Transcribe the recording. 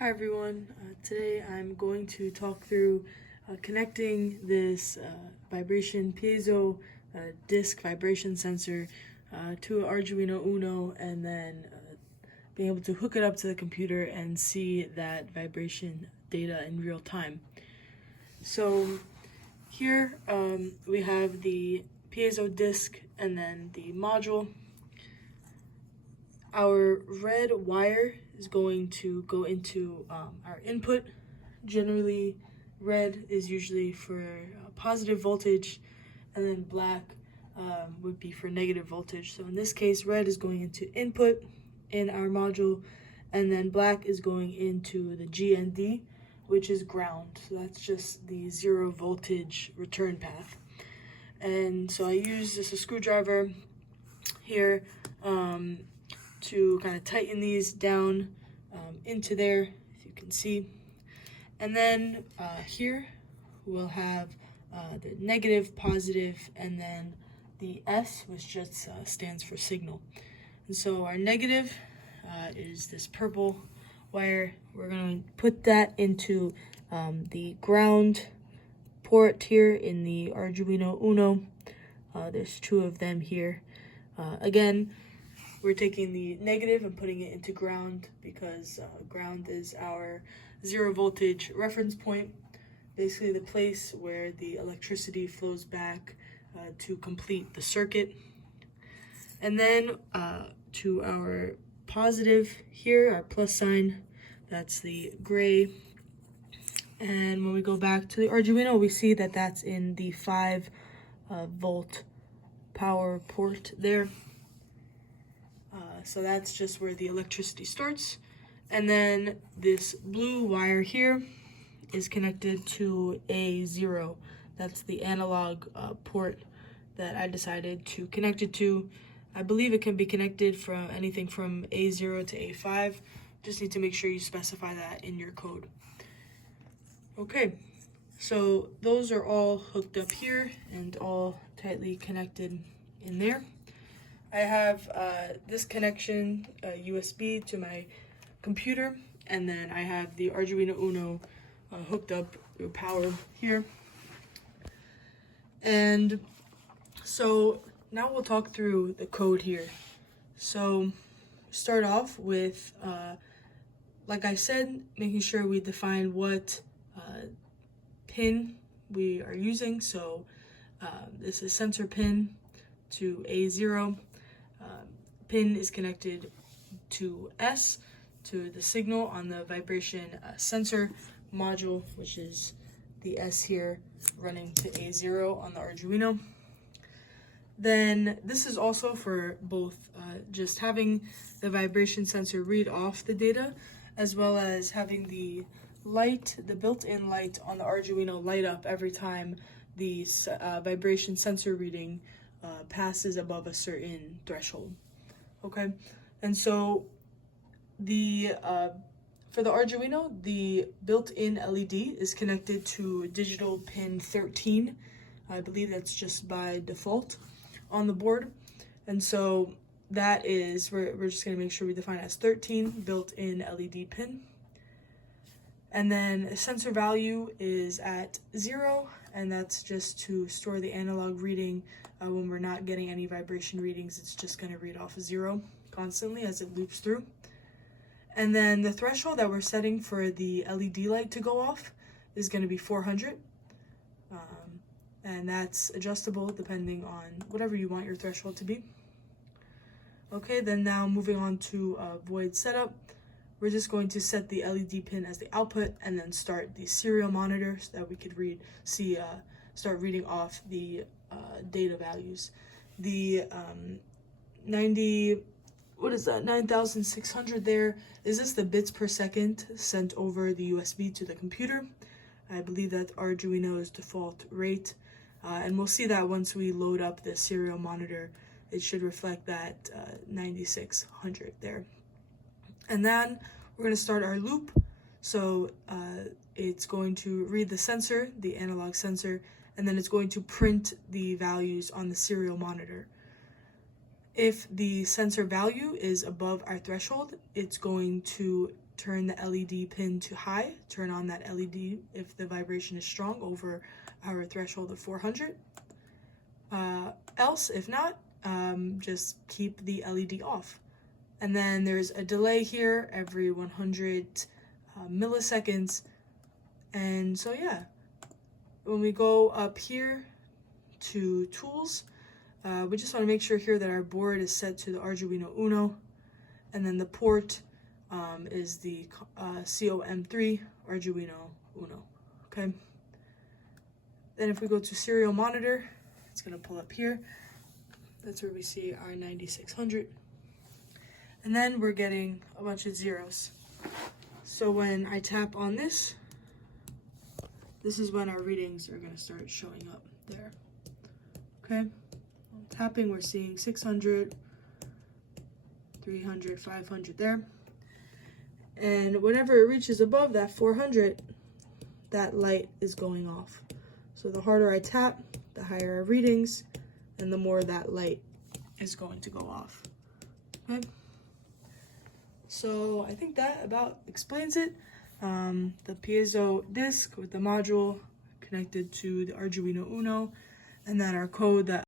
Hi everyone, today I'm going to talk through connecting this vibration piezo disc vibration sensor to an Arduino Uno, and then being able to hook it up to the computer and see that vibration data in real time. So here we have the piezo disc and then the module. Our red wire is going to go into our input. Generally, red is usually for positive voltage, and then black would be for negative voltage. So in this case, red is going into input in our module, and then black is going into the GND, which is ground. So that's just the 0 voltage return path. And so I use a screwdriver here to kind of tighten these down into there, as you can see. And then here we'll have the negative, positive, and then the S, which just stands for signal. And so our negative is this purple wire. We're going to put that into the ground port here in the Arduino Uno. There's 2 of them here. Again, we're taking the negative and putting it into ground because ground is our 0 voltage reference point, basically the place where the electricity flows back to complete the circuit. And then to our positive here, our plus sign, that's the gray. And when we go back to the Arduino, we see that that's in the 5 volt power port there. So that's just where the electricity starts. And then this blue wire here is connected to A0. That's the analog port that I decided to connect it to. I believe it can be connected from anything from A0 to A5. Just need to make sure you specify that in your code. Okay, so those are all hooked up here and all tightly connected in there. I have this connection, USB, to my computer, and then I have the Arduino Uno hooked up through power here. And so now we'll talk through the code here. So start off with, like I said, making sure we define what pin we are using. So this is sensor pin to A0. Pin is connected to S, to the signal on the vibration sensor module, which is the S here running to A0 on the Arduino. Then this is also for both just having the vibration sensor read off the data, as well as having the light, the built-in light on the Arduino light up every time the vibration sensor reading passes above a certain threshold. Okay, and so the for the Arduino, the built-in LED is connected to digital pin 13. I believe that's just by default on the board. And so that is, we're just going to make sure we define as 13 built-in LED pin. And then sensor value is at 0, and that's just to store the analog reading. When we're not getting any vibration readings, it's just going to read off 0 constantly as it loops through. And then the threshold that we're setting for the LED light to go off is going to be 400. And that's adjustable depending on whatever you want your threshold to be. Okay, then now moving on to void setup. We're just going to set the LED pin as the output and then start the serial monitor so that we could start reading off the data values. The 9,600 there, is this the bits per second sent over the USB to the computer? I believe that Arduino's default rate. And we'll see that once we load up the serial monitor, it should reflect that 9,600 there. And then we're going to start our loop. So it's going to read the sensor, the analog sensor, and then it's going to print the values on the serial monitor. If the sensor value is above our threshold, it's going to turn the LED pin to high, turn on that LED if the vibration is strong over our threshold of 400. Else, if not, just keep the LED off. And then there's a delay here every 100 milliseconds. And so yeah, when we go up here to tools, we just want to make sure here that our board is set to the Arduino Uno, and then the port is the COM3 Arduino Uno. Okay. Then if we go to serial monitor, it's going to pull up here. That's where we see our 9600. And then we're getting a bunch of zeros. So when I tap on this, this is when our readings are going to start showing up there. Okay. Tapping, we're seeing 600, 300, 500 there. And whenever it reaches above that 400, that light is going off. So the harder I tap, the higher our readings, and the more that light is going to go off. Okay. So I think that about explains it. The piezo disc with the module connected to the Arduino Uno, and then our code that